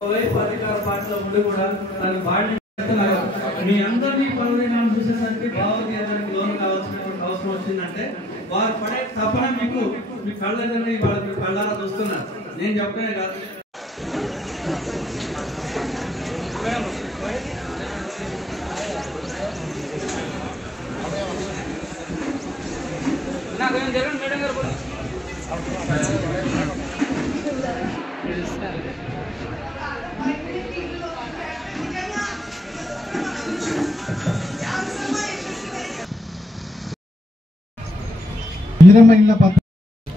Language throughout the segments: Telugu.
అధికార పార్టీలో ఉండి కూడా దాని బాడీ మీ అందరినీ పదవినాలు చూసేసరికి భావోద్వేగానికి లోన్ కావాల్సినటువంటి అవసరం వచ్చిందంటే వారు పడే తపన మీకు మీ కళ్ళని వాళ్ళకి కళ్ళారా చూస్తున్నారు. నేను చెప్పనే కాదు. జగన్ మేడం గారు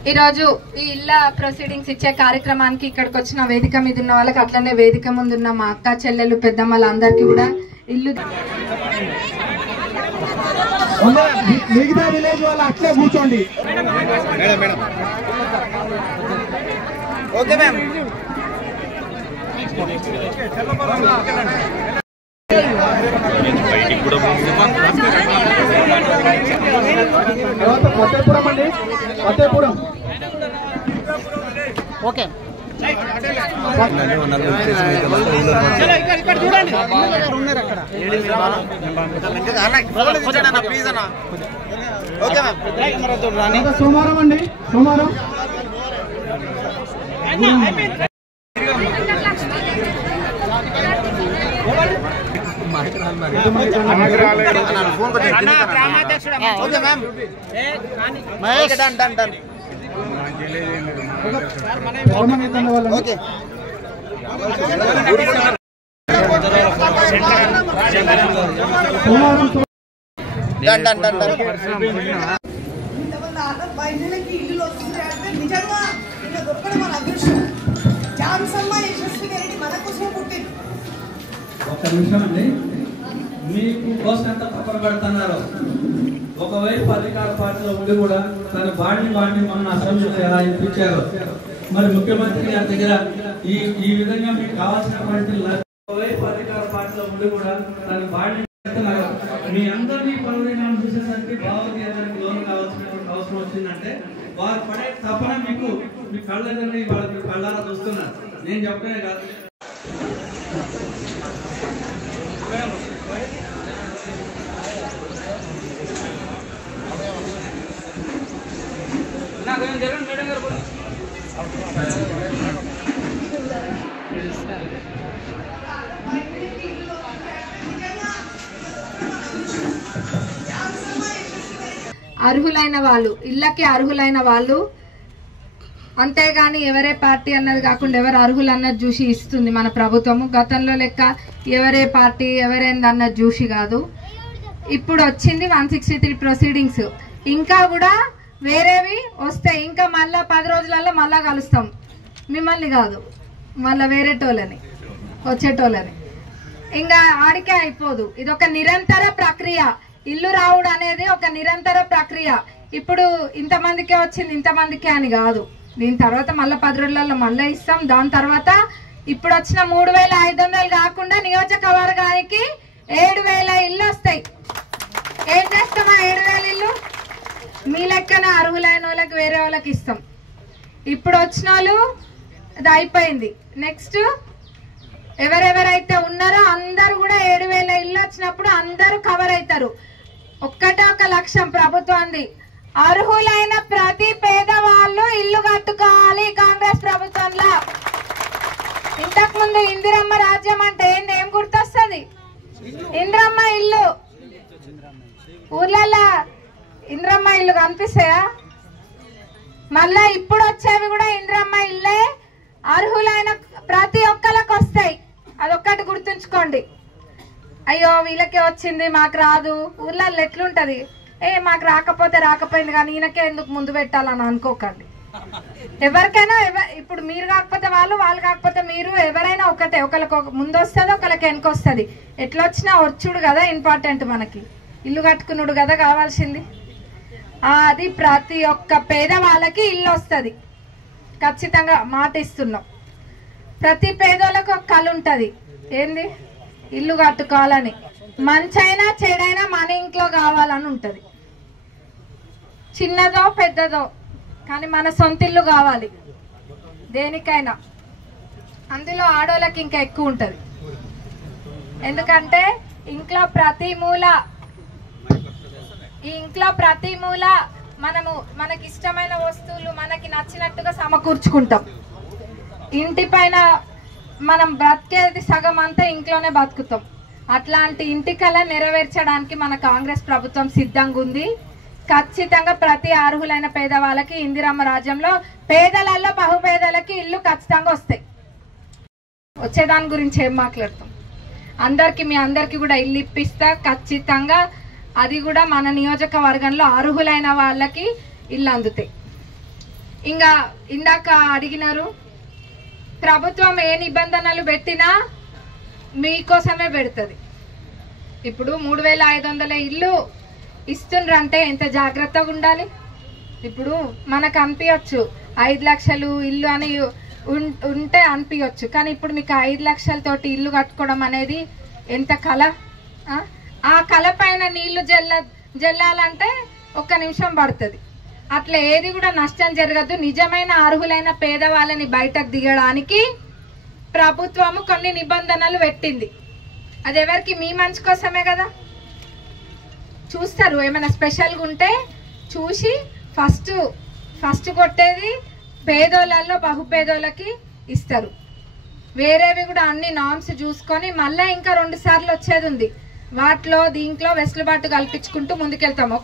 ఈరోజు ఈ ఇళ్ళ ప్రొసీడింగ్స్ ఇచ్చే కార్యక్రమానికి ఇక్కడికి వచ్చిన వేదిక మీద ఉన్న వాళ్ళకి అట్లనే వేదిక ముందు ఉన్న మా అక్క చెల్లెలు పెద్దమ్మల అందరికీ కూడా ఇల్లు మిగతా విలేజ్ వాళ్ళు అట్లే కూర్చోండి. Okay ma'am. కొత్తపురం అండి, కొత్తపురం. ఓకే సోమవారం అండి, సోమవారం. ఒక్క నిమిషం అండి. మీకు కోసం ఎంత తప్పన పెడుతున్నారు. ఒకవైపు అధికార పార్టీలో ఉండి కూడా తన బాడీ మొన్న అసెంబ్లీలో ఎలా ఇప్పించారు. మరి ముఖ్యమంత్రి గారి దగ్గర ఈ విధంగా మీకు కావాల్సినటువంటి ఒకవైపు అధికార పార్టీలో ఉండి కూడా తన బాడీ మీ అందరినీ పదవినాలు చూసేసరికి భావోద్వేగానికి లోన్ కావాల్సినటువంటి అవసరం వచ్చిందంటే వారు పడే తపన మీకు మీ కళ్ళని వాళ్ళకి కళ్ళారా చూస్తున్నారు. నేను చెప్పనే కాదు. జగన్ మేడం గారు అర్హులైన వాళ్ళు ఇళ్ళకి అర్హులైన వాళ్ళు, అంతేగాని ఎవరే పార్టీ అన్నది కాకుండా ఎవరు అర్హులు అన్నది చూసి ఇస్తుంది మన ప్రభుత్వము. గతంలో లెక్క ఎవరే పార్టీ ఎవరేంది అన్నది చూసి కాదు. ఇప్పుడు వచ్చింది 163 ప్రొసీడింగ్స్. ఇంకా కూడా వేరేవి వస్తాయి. ఇంకా మళ్ళా 10 రోజులలో మళ్ళా కలుస్తాం. మిమ్మల్ని కాదు, మళ్ళా వేరేటోళ్ళని వచ్చేటోళ్ళని. ఇంకా ఆడికే అయిపోదు. ఇది ఒక నిరంతర ప్రక్రియ. ఇల్లు రావుడు అనేది ఒక నిరంతర ప్రక్రియ. ఇప్పుడు ఇంతమందికే వచ్చింది ఇంతమందికే అని కాదు. దీని తర్వాత మళ్ళీ 10 రోజులలో మళ్ళీ ఇస్తాం. దాని తర్వాత ఇప్పుడు వచ్చిన 3500 కాకుండా నియోజకవర్గానికి 7000 ఇల్లు వస్తాయి. ఏం చేస్తామా 7000 ఇల్లు? మీ లెక్కన అర్హులైన వాళ్ళకి వేరే వాళ్ళకి ఇస్తాం. ఇప్పుడు వచ్చిన వాళ్ళు అది అయిపోయింది. నెక్స్ట్ ఎవరెవరైతే ఉన్నారో అందరు కూడా 7000 ఇల్లు వచ్చినప్పుడు అందరూ కవర్ అవుతారు. ఒక్కటే ఒక లక్ష్యం ప్రభుత్వాన్ని, అర్హులైన ప్రతి పేదవాళ్ళు ఇల్లు కట్టుకోవాలి. కాంగ్రెస్ ప్రభుత్వంలో ఇంతకు ముందు ఇందిరమ్మ రాజ్యం అంటే ఏంది, ఏం గుర్తొస్తుంది? ఇందిరమ్మ ఇల్లు. ఊర్లలో ఇందిరమ్మ ఇల్లు కనిపిస్తాయా? మళ్ళా ఇప్పుడు వచ్చేవి కూడా ఇందిరమ్మ ఇల్లే. అర్హులైన ప్రతి ఒక్కరికి వస్తాయి. అదొక్కటి గుర్తుంచుకోండి. అయ్యో వీళ్ళకే వచ్చింది మాకు రాదు, ఊర్లలో ఎట్లుంటది, మాకు రాకపోతే రాకపోయింది కానీ ఈయనకే ఎందుకు ముందు పెట్టాలని అనుకోకండి. ఎవరికైనా ఇప్పుడు మీరు కాకపోతే వాళ్ళు, వాళ్ళు కాకపోతే మీరు, ఎవరైనా ఒకటే. ఒకరికి ముందు వస్తుంది, ఒకరికి వెనక వస్తుంది. ఎట్లా వచ్చినా వచ్చుడు కదా ఇంపార్టెంట్. మనకి ఇల్లు కట్టుకున్నాడు కదా కావాల్సింది. అది ప్రతి ఒక్క పేదవాళ్ళకి ఇల్లు వస్తుంది ఖచ్చితంగా, మాట ఇస్తున్నాం. ప్రతి పేదోళ్ళకు ఒక కళ ఉంటుంది. ఏంది? ఇల్లు కట్టుకోవాలని. మంచైనా చెడైనా మన ఇంట్లో కావాలని ఉంటుంది. చిన్నదో పెద్దదో కానీ మన సొంత ఇల్లు కావాలి దేనికైనా. అందులో ఆడోళ్ళకి ఇంకా ఎక్కువ ఉంటుంది. ఎందుకంటే ఇంట్లో ప్రతి మూల మనకి ఇష్టమైన వస్తువులు మనకి నచ్చినట్టుగా సమకూర్చుకుంటాం. ఇంటి పైన మనం బ్రతికేది సగం అంతా ఇంట్లోనే బతుకుతాం. అట్లాంటి ఇంటి కళ నెరవేర్చడానికి మన కాంగ్రెస్ ప్రభుత్వం సిద్ధంగా ఉంది. ఖచ్చితంగా ప్రతి అర్హులైన పేదవాళ్ళకి ఇందిరమ్మ రాజ్యంలో పేదలలో బహుపేదలకి ఇల్లు ఖచ్చితంగా వస్తాయి. వచ్చేదాని గురించి ఏం మాట్లాడతాం? మీ అందరికి కూడా ఇల్లు ఇప్పిస్తా ఖచ్చితంగా. అది కూడా మన నియోజకవర్గంలో అర్హులైన వాళ్ళకి ఇల్లు అందుతాయి. ఇంకా ఇందాక అడిగినారు, ప్రభుత్వం ఏ నిబంధనలు పెట్టినా మీకోసమే పెడుతుంది. ఇప్పుడు 3500 ఇల్లు ఇస్తుండ్రంటే ఎంత జాగ్రత్తగా ఉండాలి. ఇప్పుడు మనకు అనిపించచ్చు 5 లక్షలు ఇల్లు అని ఉంటే అనిపించచ్చు, కానీ ఇప్పుడు మీకు 5 లక్షలతోటి ఇల్లు కట్టుకోవడం అనేది ఎంత కళ. ఆ కళ పైన నీళ్లు జల్లాలంటే 1 నిమిషం పడుతుంది. అట్లా ఏది కూడా నష్టం జరగద్దు. నిజమైన అర్హులైన పేదవాళ్ళని బయటకు దిగడానికి ప్రభుత్వము కొన్ని నిబంధనలు పెట్టింది. అది ఎవరికి? మీ మంచి కోసమే కదా. చూస్తారు ఏమైనా స్పెషల్గా ఉంటే చూసి ఫస్ట్ కొట్టేది పేదోళ్ళల్లో బహుపేదోళ్ళకి ఇస్తారు. వేరేవి కూడా అన్ని నామ్స్ చూసుకొని మళ్ళీ ఇంకా 2 సార్లు వచ్చేది ఉంది. దీంట్లో వెసులుబాటు కల్పించుకుంటూ ముందుకెళ్తాము.